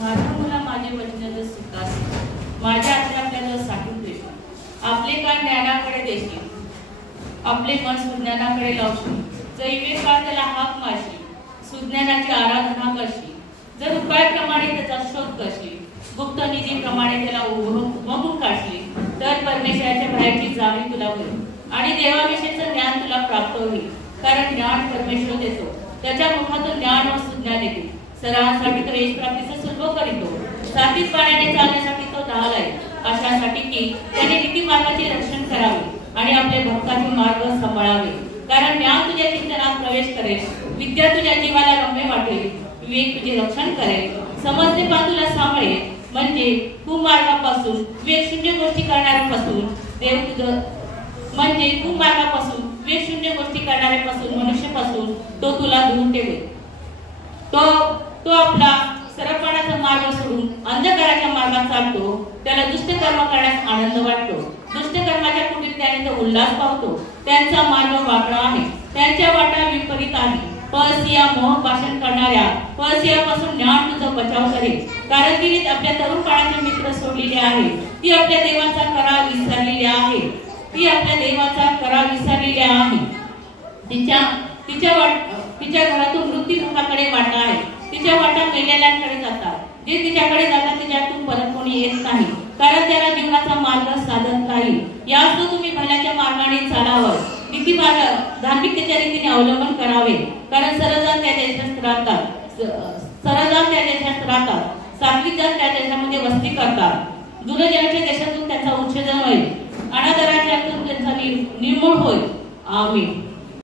माझ्या मुला माझे वचन सुखास माझ्या आपल्याला साठून देशील, आपले कान ज्ञानाकडे देशील, आपले मन सुज्ञानाकडे लावशील, जैविक काळ त्याला हाक मारशील, सुज्ञानाची आराधना करशील, जर उपायाप्रमाणे त्याचा शोध करशील, गुप्त निधीप्रमाणे त्याला उभवून काढशील, तर परमेश्वराच्या बाहेरची जाणीव तुला होईल आणि देवाविषयीचं ज्ञान तुला प्राप्त होईल. कारण ज्ञान परमेश्वर देतो, त्याच्या मुखातून ज्ञान व सुज्ञान येते. सरावासाठी तर यश प्राप्तीचं सुलभ करीतो, सात्विक पाण्याने चालण्यासाठी तो ढाल आहे, अशासाठी की त्याने नीती मार्गाचे रक्षण करावे आणि आपले भक्ताचे मार्ग सांभाळावे. कारण ज्ञान तुझ्या चिंतनात प्रवेश करेल, विद्या तुझ्या जीवाला रम्य वाटेल, विवेक तुझे रक्षण करेल, समजते पा तुला सांभाळेल. म्हणजे कुमार्गापासून विवेकशून्य गोष्टी करणाऱ्यापासून देव तुझं म्हणजे कुमार्गापासून विवेकशून्य गोष्टी करणाऱ्यापासून मनुष्यापासून तो तुला धुवून ठेवेल. तो आपला सरळपणाचा मार्ग सोडून अंधकाराच्या मार्गात चालतो, त्याला दुष्ट कर्म करण्यास आनंद वाटतो, दुष्ट कर्माच्या कुटीत त्याने तो उल्हास पावतो. त्यांचा मार्ग वाकडा आहे, त्यांच्या वाटा विपरीत आहे. परसिया मोह भाषण करणाऱ्या परसियापासून ज्ञान तुझा बचाव करेल. कारकिर्दीत आपल्या तरुणपणाचे मित्र सोडलेले आहे, ती आपल्या देवाचा करार विसरलेली आहे, ती आपल्या देवाचा करार विसरलेली आहे. तिच्या घरातून मृत्यूमुखाकडे वाटा आहे, तिच्या वाटा मेलेल्यांकडे जातात, जे तिच्याकडे जातात तिच्यातून परत कोणी येत नाही, कारण त्याला जीवनाचा मार्ग साधत नाही. यास तुम्ही भल्याच्या मार्गाने चालावं, नीती मार्ग धार्मिकतेच्या रीतीने अवलंबन करावे. कारण सरळजात त्या देशात राहतात, सात्विक जात त्या देशामध्ये वस्ती करतात. दुर्जनाच्या देशातून त्यांचा उच्छेदन होईल, अनादराच्या त्यांचा निर्मूळ होईल. आमीन.